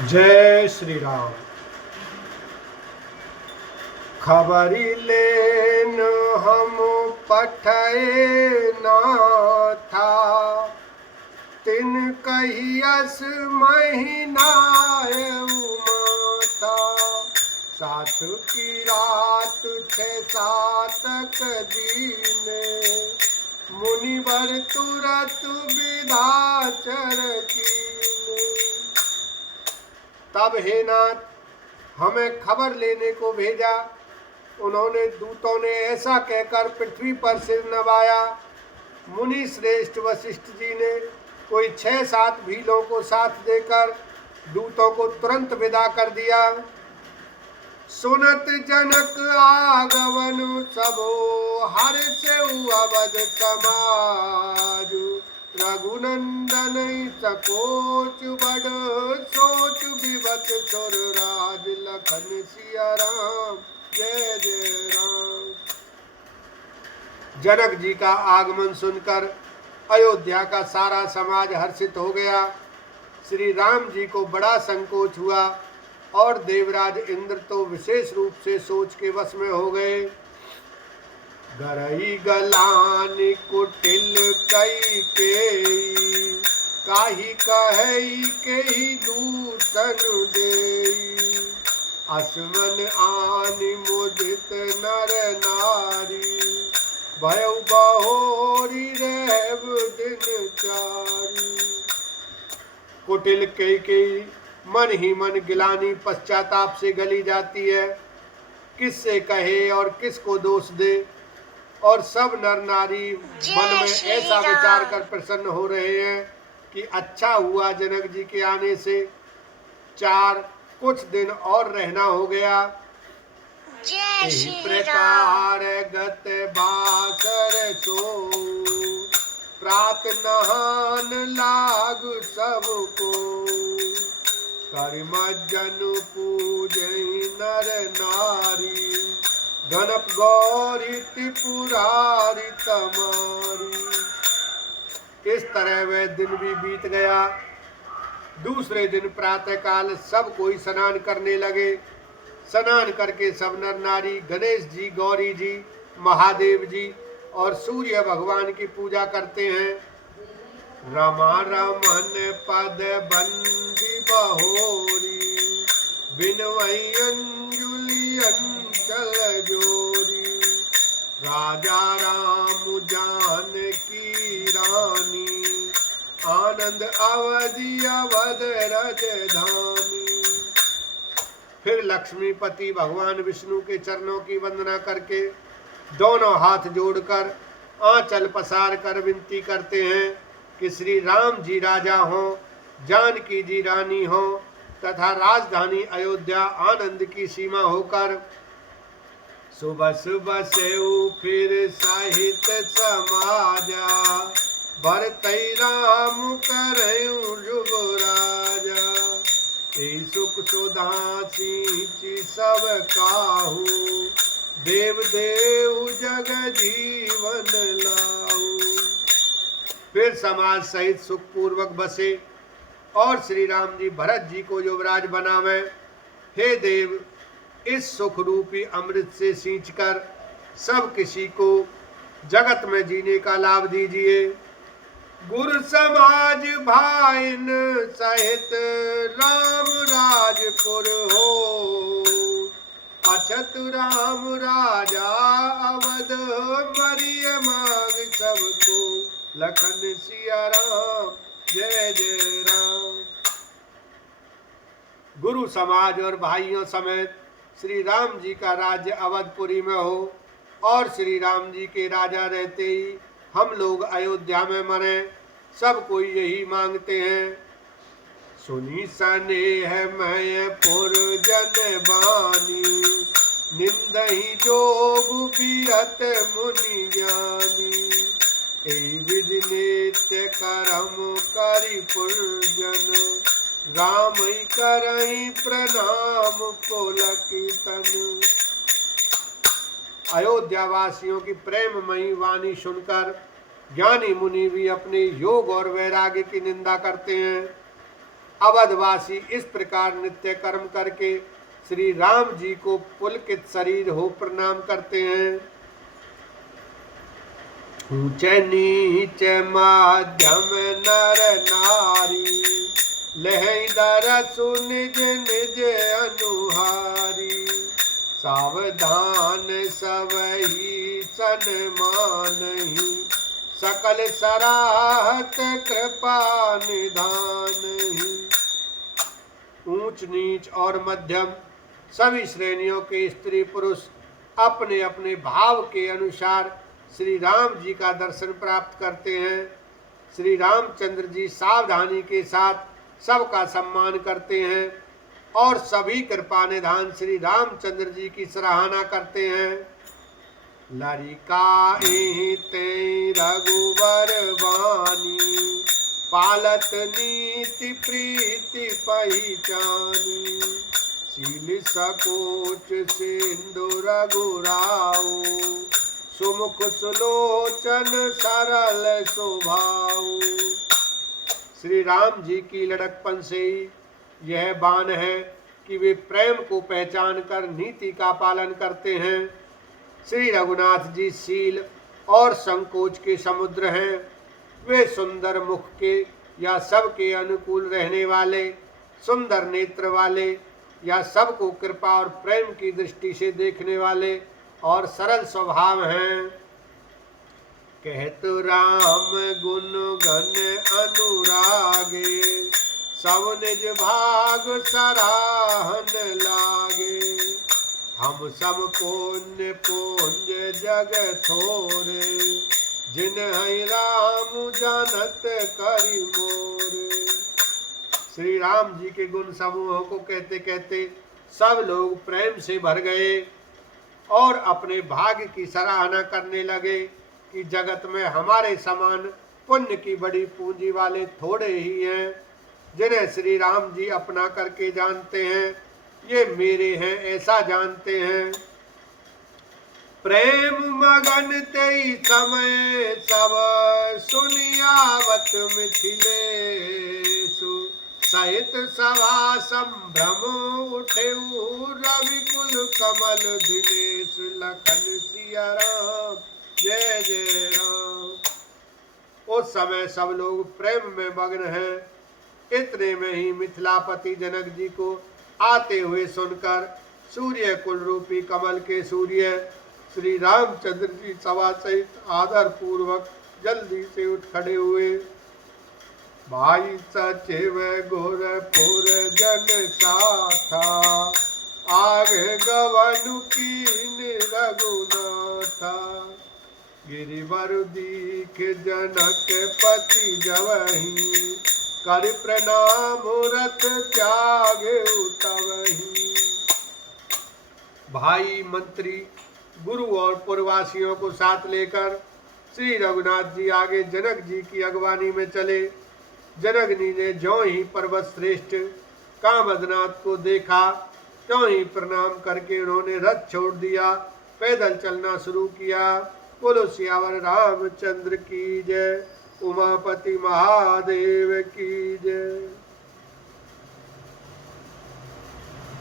जय श्री राम। खबरी लेन हम पठए ना था, तिन कहियस महीनाए माता। सात की रात 6 दीने, मुनिवर तुरत विधाचर कीने। तब हे नाथ, हमें खबर लेने को भेजा। उन्होंने दूतों ने ऐसा कहकर पृथ्वी पर सिर नवाया। मुनि श्रेष्ठ वशिष्ठ जी ने कोई 6-7 भीलों को साथ देकर दूतों को तुरंत विदा कर दिया। सुनत जनक आगमन सबो, हर्ष अवध समाजु। रघुनंदन सकोच बड़, सोच विवत सुर राज। लखन सिया राम, जय जय राम। जनक जी का आगमन सुनकर अयोध्या का सारा समाज हर्षित हो गया। श्री राम जी को बड़ा संकोच हुआ और देवराज इंद्र तो विशेष रूप से सोच के वश में हो गए। गरई गलान कुटिल कई के, काही कही के ही दूतन देई। असमन आन मुदित नर नारी, भय बहोरी रेव दिन चारी। कुटिल कई मन ही मन गिलानी पश्चाताप से गली जाती है। किससे कहे और किसको दोष दे। और सब नर नारी मन में ऐसा विचार कर प्रसन्न हो रहे हैं कि अच्छा हुआ जनक जी के आने से 4 कुछ दिन और रहना हो गया। इसी प्रकार गत बासर सो, प्रात नहान लाग सबको। करिमज्जन पूजई नर नारी, गणप गौरी त्रिपुरारी तमारी। इस तरह वह दिन भी बीत गया। दूसरे दिन प्रातः काल सब कोई स्नान करने लगे। स्नान करके सब नर नारी गणेश जी, गौरी जी, महादेव जी और सूर्य भगवान की पूजा करते हैं। रमा रमन पद बंदी बहोरी, बिनवई अंजुलि अंचल जोरी। राजा राम जानकी रानी, आनंद अवधि अवध राजधानी। फिर लक्ष्मीपति भगवान विष्णु के चरणों की वंदना करके दोनों हाथ जोड़कर आंचल पसार कर विनती करते हैं कि श्री राम जी राजा हों, जानकी जी रानी हों तथा राजधानी अयोध्या आनंद की सीमा होकर। सुबह सुबह से फिर साहित समाजा, भरतई राम करऊं जुग राजा। सुख सुधा सींचि सब काहू, देव देव जग जीवन लाऊ। फिर समाज सहित सुख पूर्वक बसे और श्री राम जी भरत जी को युवराज बनावे। हे देव, इस सुख रूपी अमृत से सींचकर सब किसी को जगत में जीने का लाभ दीजिए। गुरु समाज भाइन सहित राम राजपुर हो, अछत राम राजा अवध मरिय माग सबको। लखन सिया राम, जय जय राम। गुरु समाज और भाइयों समेत श्री राम जी का राज्य अवधपुरी में हो और श्री राम जी के राजा रहते ही हम लोग अयोध्या में मरे। सब कोई यही मांगते हैं। सुनी स्नेह मय पुर जन बानी, निंदहि जोग बिरत मुनि ज्ञानी। एहि विधि नित्य करम करि पुरजन, रामई करई प्रणाम पुलकी तन। अयोध्या वासियों की प्रेममयी वाणी सुनकर ज्ञानी मुनि भी अपने योग और वैराग्य की निंदा करते हैं। अवधवासी इस प्रकार नित्य कर्म करके श्री राम जी को पुलकित शरीर हो प्रणाम करते हैं। ऊंचे नीचे माध्यम नर नारी, लहई दरसु निज निज अनुहारी। सावधान सबही सन्मानहि, सकल सराहत कृपा निधानहि। ऊंच नीच और मध्यम सभी श्रेणियों के स्त्री पुरुष अपने अपने भाव के अनुसार श्री राम जी का दर्शन प्राप्त करते हैं। श्री रामचंद्र जी सावधानी के साथ सबका सम्मान करते हैं और सभी कृपा निधान श्री रामचंद्र जी की सराहना करते हैं। लरिकाए ते रघुवर वाणी, पालत नीति प्रीति पहिचानी। शील सकोच सिंधु रघुराऊ, सुमुख सुलोचन सरल स्वभाव। श्री राम जी की लड़कपन से ही यह बान है कि वे प्रेम को पहचान कर नीति का पालन करते हैं। श्री रघुनाथ जी शील और संकोच के समुद्र हैं। वे सुंदर मुख के या सबके अनुकूल रहने वाले, सुंदर नेत्र वाले या सबको कृपा और प्रेम की दृष्टि से देखने वाले और सरल स्वभाव हैं। कहतु राम गुण गण अनुरागे, सब निज भाग सराहन लागे। हम सब पुण्य पुंज जग थोरे, जिन्हि राम जानत करि मोरे। श्री राम जी के गुण समूहों को कहते कहते सब लोग प्रेम से भर गए और अपने भाग्य की सराहना करने लगे कि जगत में हमारे समान पुण्य की बड़ी पूंजी वाले थोड़े ही हैं, जिन्हें श्री राम जी अपना करके जानते हैं। ये मेरे हैं ऐसा जानते हैं। प्रेम मगन तेई समय सब, सुनियावत मिथिलेषु। सहित सभा संभ्रम उठेऊ, रविकुल कमल दिनेश। लखन सिया राम जय जय राम। उस समय सब लोग प्रेम में मग्न हैं। इतने में ही मिथिलापति जनक जी को आते हुए सुनकर सूर्य कुल रूपी कमल के सूर्य श्री रामचंद्र जी सभा सहित आदर पूर्वक जल्दी से उठ खड़े हुए। भाई सचिव गोरखपुर जन साथा, आगे गवन कीन रघुनाथा। गिरिवर दीख जनक पति जवही, कर प्रणाम रथ त्यागे तवही। भाई मंत्री गुरु और पुरवासियों को साथ लेकर श्री रघुनाथ जी आगे जनक जी की अगवानी में चले। जनकनी ने ज्यों ही पर्वत श्रेष्ठ कामदनाथ को देखा, त्यों ही प्रणाम करके उन्होंने रथ छोड़ दिया, पैदल चलना शुरू किया। बोलो सियावर रामचंद्र की जय, उमापति महादेव की जय।